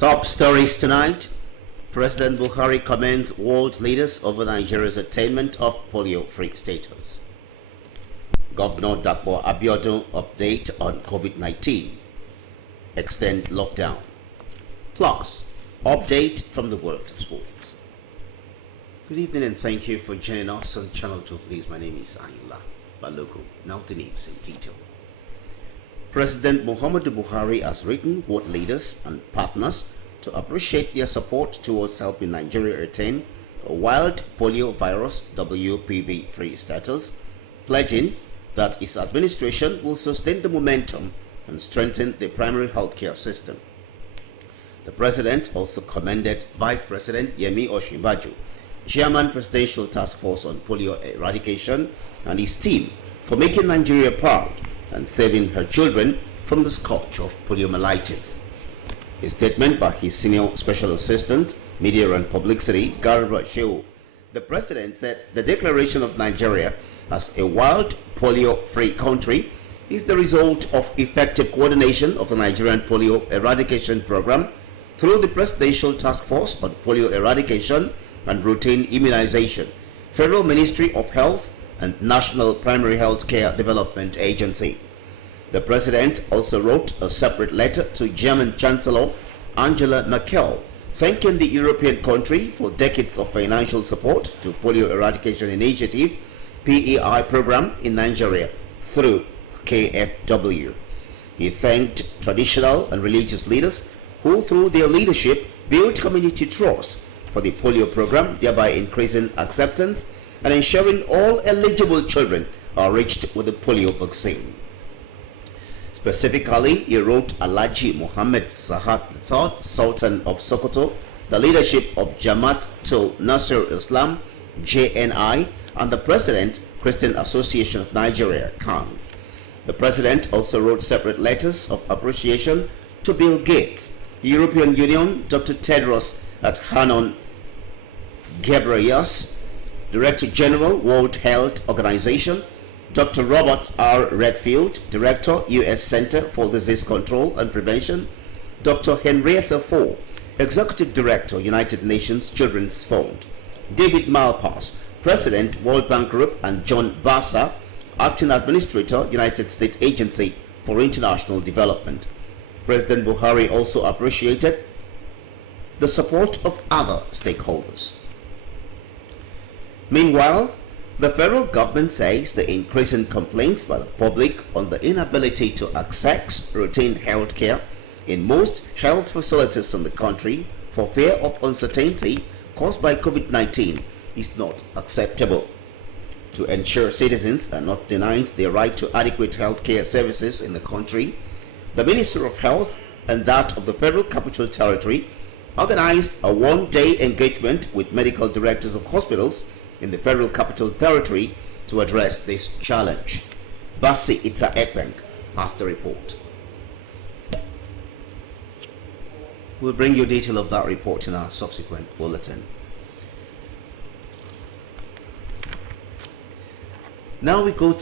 Top stories tonight. President Buhari commends world leaders over Nigeria's attainment of polio-free status. Governor Nta Abeokuta update on COVID-19. Extend lockdown. Plus, update from the world of sports. Good evening and thank you for joining us on Channel 2 Please. My name is Ayula Balogo. Now the news in detail. President Muhammadu Buhari has written world leaders and partners to appreciate their support towards helping Nigeria attain a wild polio virus WPV-free status, pledging that his administration will sustain the momentum and strengthen the primary healthcare system. The president also commended Vice President Yemi Osinbajo, Chairman Presidential Task Force on Polio Eradication, and his team for making Nigeria proud and saving her children from the scourge of poliomyelitis. A statement by his senior special assistant, media and publicity, Garba Shehu, the president said the declaration of Nigeria as a wild polio-free country is the result of effective coordination of the Nigerian polio eradication program through the Presidential Task Force on Polio Eradication and Routine Immunization, Federal Ministry of Health, and National Primary Health Care Development Agency. The president also wrote a separate letter to German Chancellor Angela Merkel, thanking the European country for decades of financial support to Polio Eradication Initiative (PEI) program in Nigeria through KFW. He thanked traditional and religious leaders who, through their leadership, built community trust for the polio program, thereby increasing acceptance and ensuring all eligible children are reached with the polio vaccine. Specifically, he wrote Alhaji Muhammad Sahad III, Sultan of Sokoto, the leadership of Jamaatul Nasir Islam (JNI), and the President, Christian Association of Nigeria (CAN). The President also wrote separate letters of appreciation to Bill Gates, the European Union, Dr. Tedros Adhanom Ghebreyesus, Director General, World Health Organization, Dr. Robert R. Redfield, Director, U.S. Center for Disease Control and Prevention, Dr. Henrietta Fore, Executive Director, United Nations Children's Fund, David Malpass, President, World Bank Group, and John Bassa, Acting Administrator, United States Agency for International Development. President Buhari also appreciated the support of other stakeholders. Meanwhile, the federal government says the increasing complaints by the public on the inability to access routine health care in most health facilities in the country for fear of uncertainty caused by COVID-19 is not acceptable. To ensure citizens are not denied their right to adequate health care services in the country, the Ministry of Health and that of the Federal Capital Territory organized a one-day engagement with medical directors of hospitals in the Federal Capital Territory to address this challenge. Basi Nta Abeokuta has the report. We'll bring you detail of that report in our subsequent bulletin. Now we go to